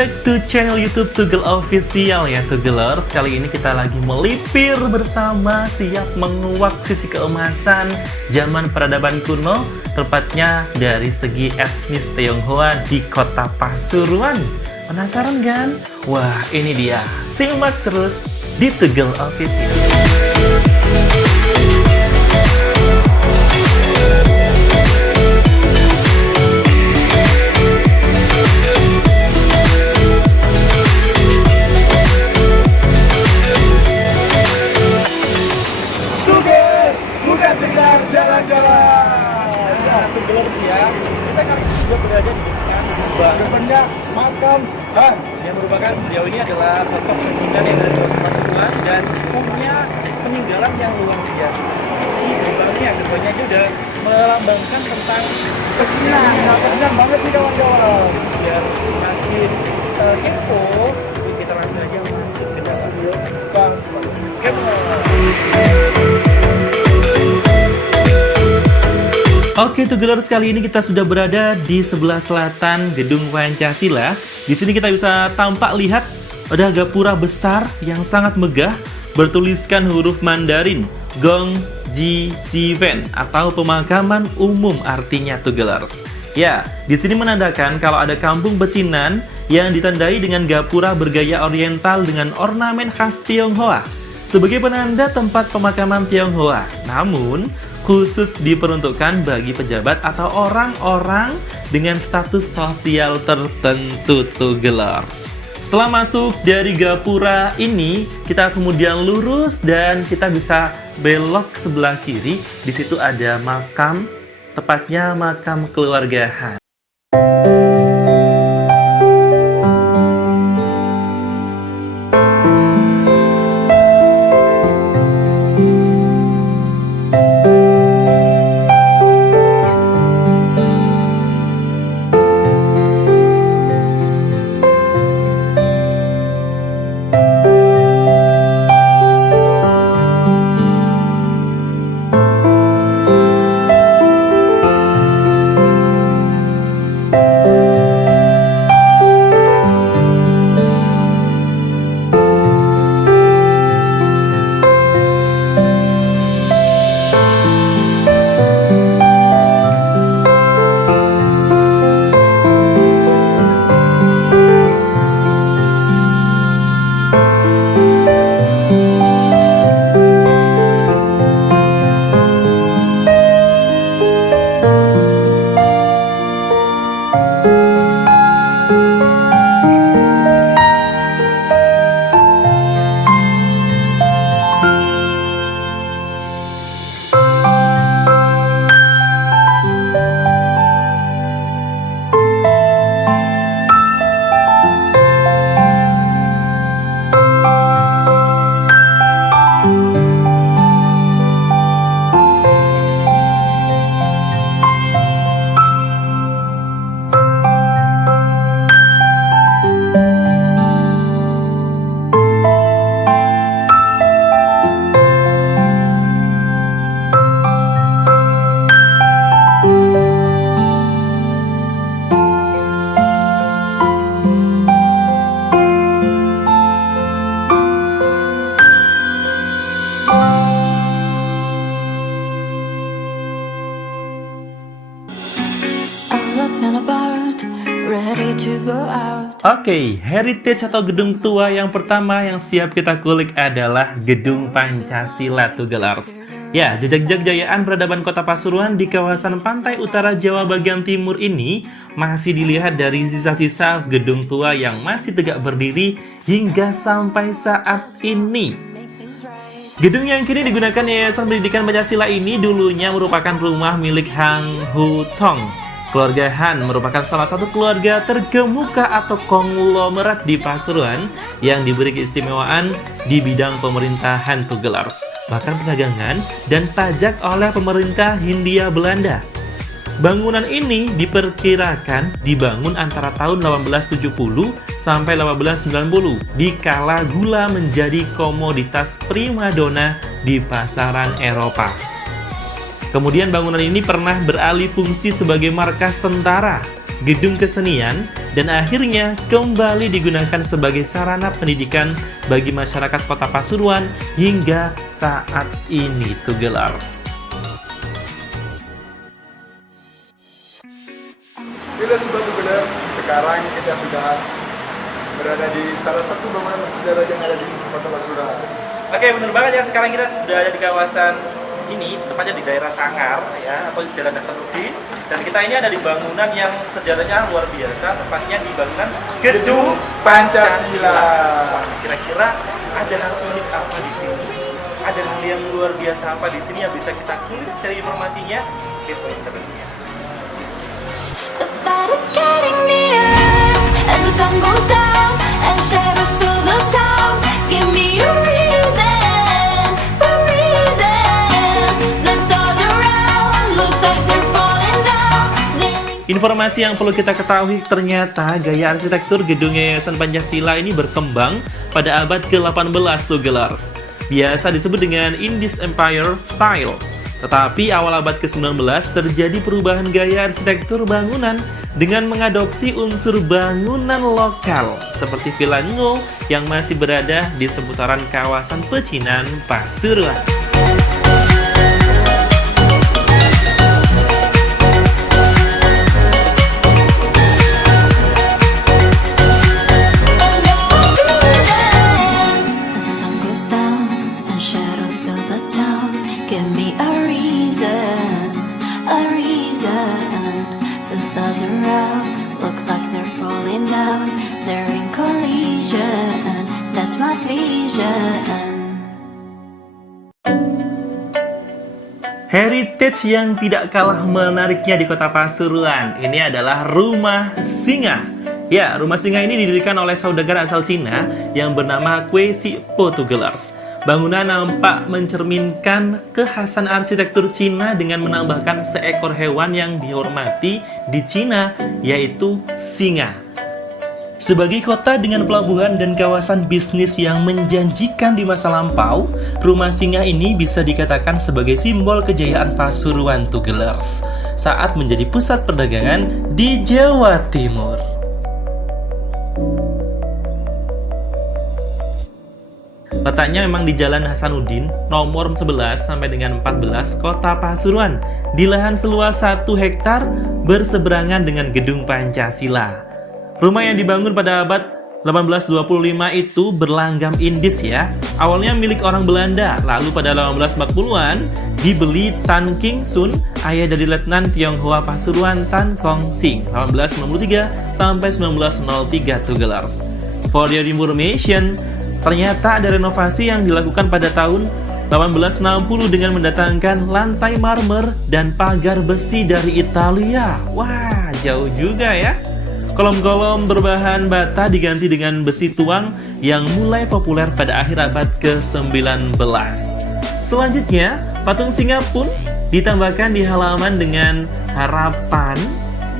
back to channel YouTube Tugel Official ya Tugelers. Kali ini kita lagi melipir bersama, siap menguak sisi keemasan zaman peradaban kuno, tepatnya dari segi etnis Tionghoa di kota Pasuruan. Penasaran kan? Wah, ini dia. Simak terus di Tugel Official. Jalan-jalan. Ya, Tugelers ya. Kita kali ini juga berada di depannya makam Hans. Yang merupakan beliau ini adalah sosok pimpinan yang dari kota Pasuruan dan punya peninggalan yang luar biasa. Ini gerbangnya, gerbangnya aja udah melambangkan tentang kesenian. Kesenian banget nih kawan-kawan. Biar makin kepo, kita langsung aja masuk ke dalam studio Bang Oke Tugelers, kali ini kita sudah berada di sebelah selatan Gedung Pancasila. Di sini kita bisa tampak lihat ada gapura besar yang sangat megah bertuliskan huruf Mandarin Gong Ji Siven atau pemakaman umum artinya Tugelers. Ya, di sini menandakan kalau ada kampung pecinan yang ditandai dengan gapura bergaya oriental dengan ornamen khas Tionghoa sebagai penanda tempat pemakaman Tionghoa. Namun khusus diperuntukkan bagi pejabat atau orang-orang dengan status sosial tertentu Tugelers. Setelah masuk dari gapura ini, kita kemudian lurus dan kita bisa belok sebelah kiri. Di situ ada makam, tepatnya makam keluarga Han. Oke, heritage atau gedung tua yang pertama yang siap kita kulik adalah Gedung Pancasila Tugelers. Ya, jejak-jejak jayaan peradaban kota Pasuruan di kawasan pantai utara Jawa bagian timur ini masih dilihat dari sisa-sisa gedung tua yang masih tegak berdiri hingga sampai saat ini. Gedung yang kini digunakan Yayasan Pendidikan Pancasila ini dulunya merupakan rumah milik Hang Hu Tong. Keluarga Han merupakan salah satu keluarga terkemuka atau konglomerat di Pasuruan yang diberi keistimewaan di bidang pemerintahan Tugelers, bahkan perdagangan dan pajak oleh pemerintah Hindia Belanda. Bangunan ini diperkirakan dibangun antara tahun 1870 sampai 1890 dikala gula menjadi komoditas primadona di pasaran Eropa. Kemudian bangunan ini pernah beralih fungsi sebagai markas tentara gedung kesenian, dan akhirnya kembali digunakan sebagai sarana pendidikan bagi masyarakat Kota Pasuruan hingga saat ini, Tugelers. Bila sudah Tugelers, sekarang kita sudah berada di salah satu bangunan bersejarah yang ada di Kota Pasuruan. Oke, benar banget ya. Sekarang kita sudah ada di kawasan ini, tepatnya di daerah Sangar ya, atau di Jalan Nasaruddin. Dan kita ini ada di bangunan yang sejarahnya luar biasa, tepatnya di bangunan Gedung Pancasila. Wah, kira-kira ada hal unik apa di sini? Ada hal yang luar biasa apa di sini yang bisa kita kulik cari informasinya? Kepo terusnya. The fight is getting near as the sun goes down and shadows fill the town. Give me a reason, a reason. The stars around looks like they're falling down. Informasi yang perlu kita ketahui, ternyata gaya arsitektur gedung Yayasan Pancasila ini berkembang pada abad ke-18, Tugelers. Biasa disebut dengan Indies Empire Style. Tetapi awal abad ke-19 terjadi perubahan gaya arsitektur bangunan dengan mengadopsi unsur bangunan lokal seperti Villa Ngo yang masih berada di seputaran kawasan pecinan Pasuruan. As the sun goes down and shadows fill the town, give me a reason, a reason. The stars around looks like they're falling down. They're in collision, that's my vision. Heritage yang tidak kalah menariknya di Kota Pasuruan ini adalah Rumah Singa. Ya, Rumah Singa ini didirikan oleh saudagar asal Cina yang bernama Kue Si Po, Tugelers. Bangunan nampak mencerminkan kekhasan arsitektur Cina dengan menambahkan seekor hewan yang dihormati di Cina, yaitu singa. Sebagai kota dengan pelabuhan dan kawasan bisnis yang menjanjikan di masa lampau, Rumah Singa ini bisa dikatakan sebagai simbol kejayaan Pasuruan, Tugelers, saat menjadi pusat perdagangan di Jawa Timur. Letaknya memang di Jalan Hasanuddin, nomor 11 sampai dengan 14, Kota Pasuruan, di lahan seluas 1 hektar berseberangan dengan Gedung Pancasila. Rumah yang dibangun pada abad 1825 itu berlanggam Indis ya. Awalnya milik orang Belanda, lalu pada 1840-an dibeli Tan King Sun, ayah dari Letnan Tionghoa Pasuruan Tan Kong Sing, 1893 sampai 1903, Tugelers. For your information, ternyata ada renovasi yang dilakukan pada tahun 1860 dengan mendatangkan lantai marmer dan pagar besi dari Italia. Wah, jauh juga ya. Kolom-kolom berbahan bata diganti dengan besi tuang yang mulai populer pada akhir abad ke-19. Selanjutnya, patung singa pun ditambahkan di halaman dengan harapan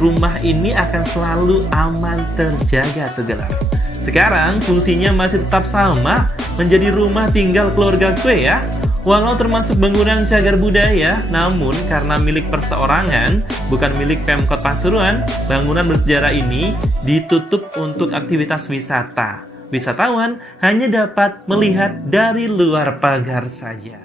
rumah ini akan selalu aman terjaga, Tugelers. Sekarang fungsinya masih tetap sama, menjadi rumah tinggal keluarga Kue ya. Walau termasuk bangunan cagar budaya, namun karena milik perseorangan, bukan milik Pemkot Pasuruan, bangunan bersejarah ini ditutup untuk aktivitas wisata. Wisatawan hanya dapat melihat dari luar pagar saja.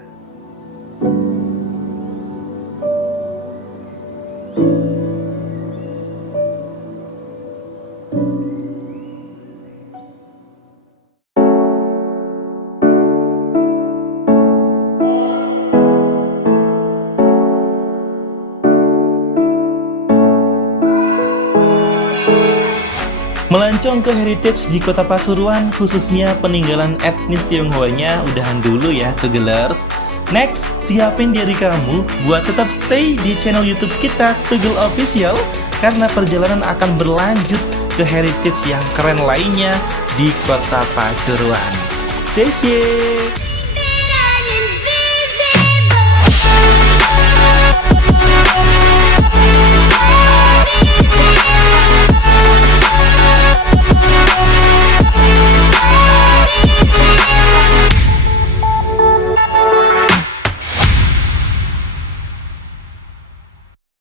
Melancong ke heritage di Kota Pasuruan, khususnya peninggalan etnis Tionghoanya, udahan dulu ya, Tugelers. Next, siapin diri kamu buat tetap stay di channel YouTube kita, Tugel Official, karena perjalanan akan berlanjut ke heritage yang keren lainnya di Kota Pasuruan. Stay tuned!